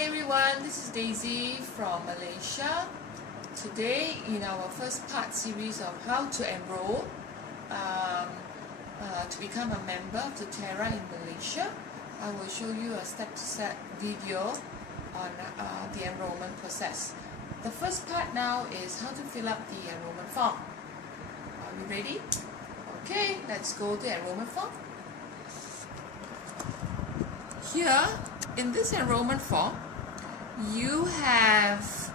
everyone, this is Daisy from Malaysia. Today, in our first part series of how to enroll to become a member of Doterra in Malaysia, I will show you a step-to-step video on the enrollment process. The first part now is how to fill up the enrollment form. Are you ready? Okay, let's go to enrollment form. Here, in this enrollment form, you have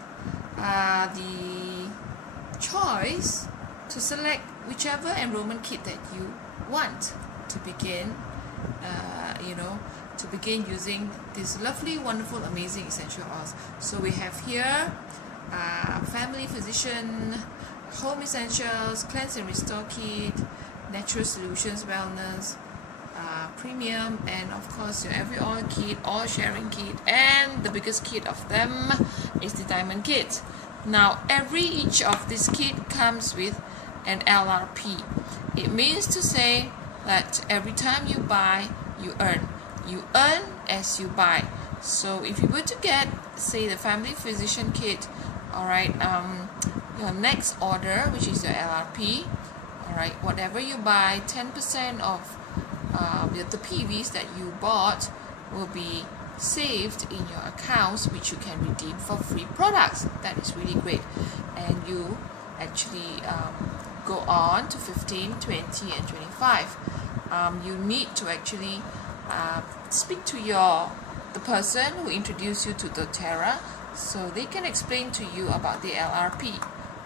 the choice to select whichever enrollment kit that you want to begin, to begin using this lovely, wonderful, amazing essential oils. So we have here family physician, home essentials, cleanse and restore kit, natural solutions, wellness, premium, and of course your every oil kit, oil sharing kit, and the biggest kit of them is the diamond kit. Now each of this kit comes with an LRP. It means to say that every time you buy, you earn as you buy. So if you were to get, say, the family physician kit, alright, your next order, which is your LRP, alright, whatever you buy, 10% of the PVs that you bought will be saved in your accounts, which you can redeem for free products. That is really great. And you actually go on to 15, 20 and 25. You need to actually speak to the person who introduced you to Doterra, so they can explain to you about the LRP.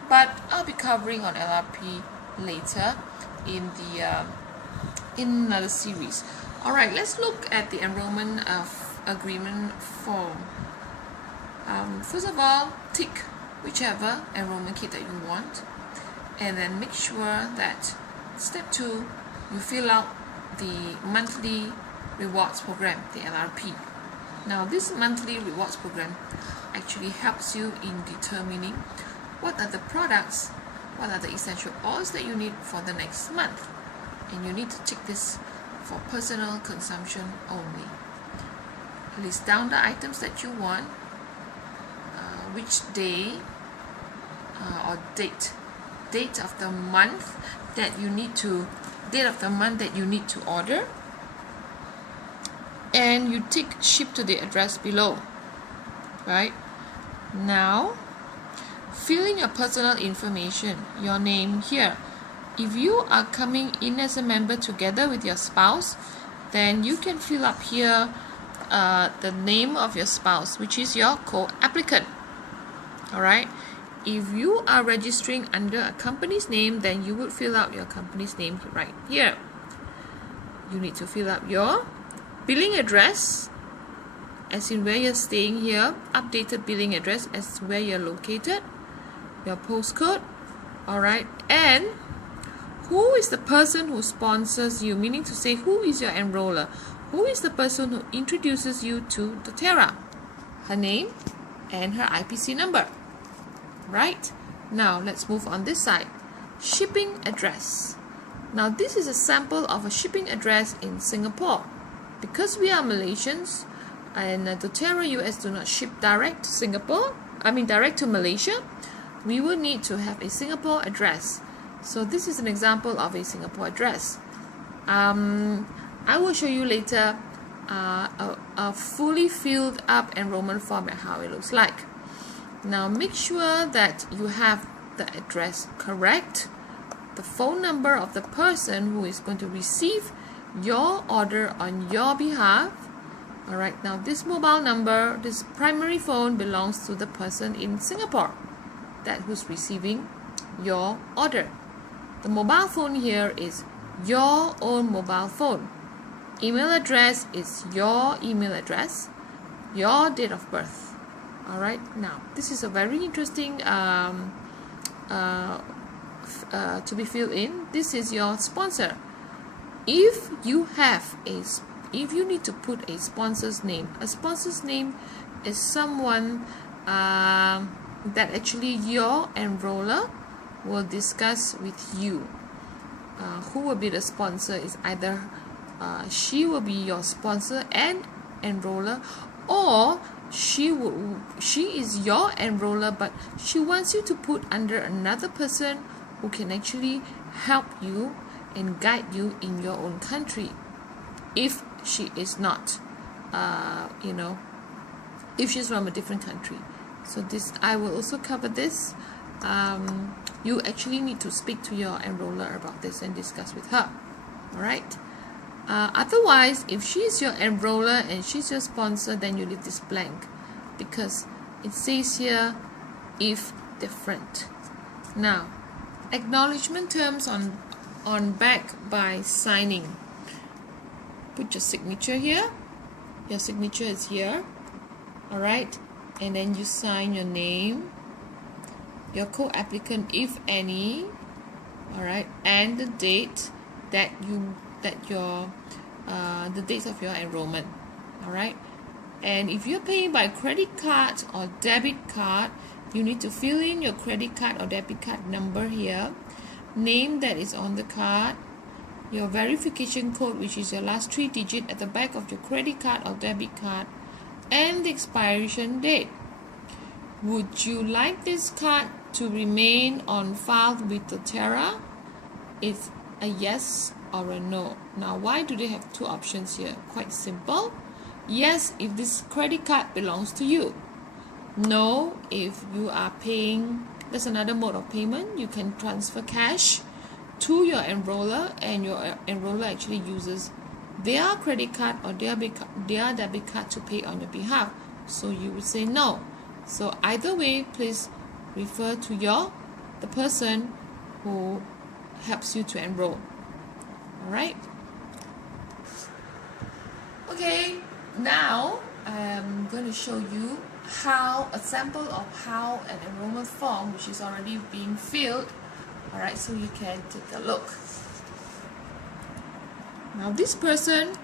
But I'll be covering on LRP later in another series. Alright, let's look at the enrollment agreement form. First of all, tick whichever enrollment kit that you want, and then make sure that step 2, you fill out the monthly rewards program, the LRP. Now this monthly rewards program actually helps you in determining what are the products, what are the essential oils that you need for the next month. And you need to tick this for personal consumption only. List down the items that you want, which day or date of the month that you need to order, and you tick ship to the address below. Right now, fill in your personal information, your name here. If you are coming in as a member together with your spouse, then you can fill up here the name of your spouse, which is your co-applicant. Alright, if you are registering under a company's name, then you would fill out your company's name right here. You need to fill up your billing address, as in where you're staying here, updated billing address as to where you're located, your postcode, alright, and who is the person who sponsors you, meaning to say who is your enroller, who is the person who introduces you to Doterra, her name and her IPC number. Right, now let's move on this side. Shipping address. Now this is a sample of a shipping address in Singapore. Because we are Malaysians and Doterra US do not ship direct to Singapore, direct to Malaysia, we will need to have a Singapore address. So this is an example of a Singapore address. I will show you later a fully filled up enrollment form and how it looks like. Now make sure that you have the address correct, the phone number of the person who is going to receive your order on your behalf. Alright, now this mobile number, this primary phone belongs to the person in Singapore, that who's receiving your order. The mobile phone here is your own mobile phone. Email address is your email address, your date of birth. Alright, now this is a very interesting to be filled in. This is your sponsor. If you need to put a sponsor's name, a sponsor's name is someone that actually your enroller will discuss with you. Who will be the sponsor is either she will be your sponsor and enroller, or she is your enroller, but she wants you to put under another person who can actually help you and guide you in your own country, if she is not if she's from a different country. So this, I will also cover this. You actually need to speak to your enroller about this and discuss with her. Alright, otherwise, if she's your enroller and she's your sponsor, then you leave this blank, because it says here if different. Now, acknowledgement terms on back by signing. Put your signature here. Your signature is here. Alright, and then you sign your name, your co-applicant if any, alright, and the date that the date of your enrollment. Alright, and if you're paying by credit card or debit card, you need to fill in your credit card or debit card number here, name that is on the card, your verification code, which is your last 3 digits at the back of your credit card or debit card, and the expiration date. Would you like this card to remain on file with Doterra? It's a yes or a no. Now, why do they have 2 options here? Quite simple. Yes, if this credit card belongs to you. No, if you are paying, there's another mode of payment. You can transfer cash to your enroller, and your enroller actually uses their credit card or their debit card to pay on your behalf. So you would say no. So either way, please refer to the person who helps you to enroll. Alright? Okay, now I'm going to show you a sample of how an enrollment form, which is already being filled. Alright, so you can take a look. Now this person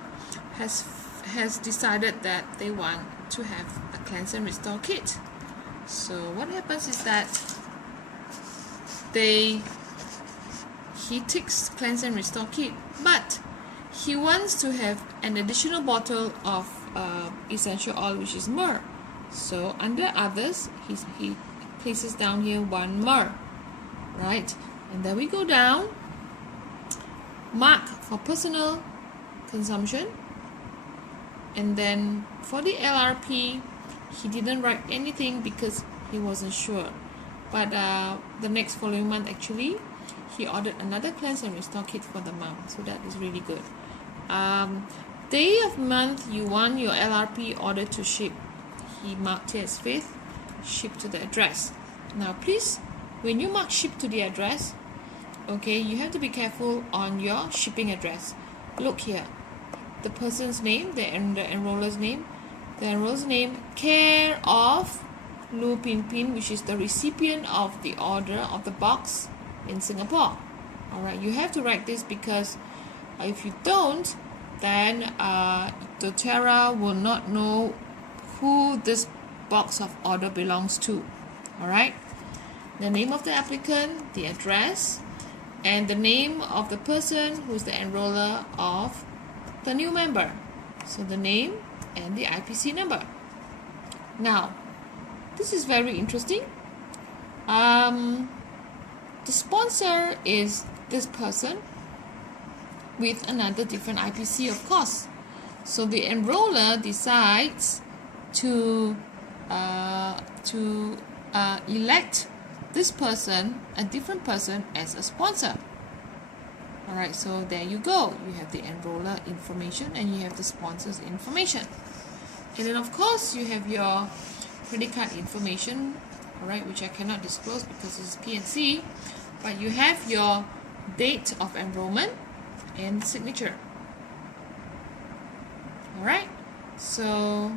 has decided that they want to have a cleanse and restore kit. So what happens is that he ticks cleanse and restore kit, but he wants to have an additional bottle of essential oil, which is myrrh. So under others, he places down here 1 myrrh, right? And then we go down, mark for personal consumption, and then for the LRP, he didn't write anything because he wasn't sure. But the next following month, actually, he ordered another cleanse and restore kit for the mom. So that is really good. Day of month you want your LRP order to ship. He marked it as 5th, ship to the address. Now please, when you mark ship to the address, okay, you have to be careful on your shipping address. Look here, the person's name, the enroller's name, care of Lu Pin Pin, which is the recipient of the order of the box in Singapore. Alright, you have to write this, because if you don't, then Doterra will not know who this box of order belongs to. Alright, the name of the applicant, the address, and the name of the person who is the enroller of the new member. So the name and the IPC number. Now, this is very interesting. The sponsor is this person with another different IPC, of course. So the enroller decides to elect this person, a different person, as a sponsor. Alright, so there you go. You have the enroller information and you have the sponsor's information. And then of course you have your credit card information, alright, which I cannot disclose because it's PNC, but you have your date of enrollment and signature. Alright, so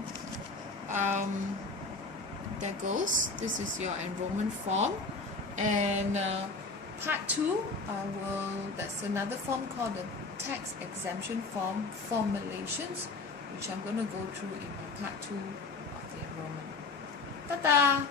there goes. This is your enrollment form, and part 2, that's another form called the tax exemption form formulations, which I'm going to go through in my part 2 of the enrollment. Ta-da!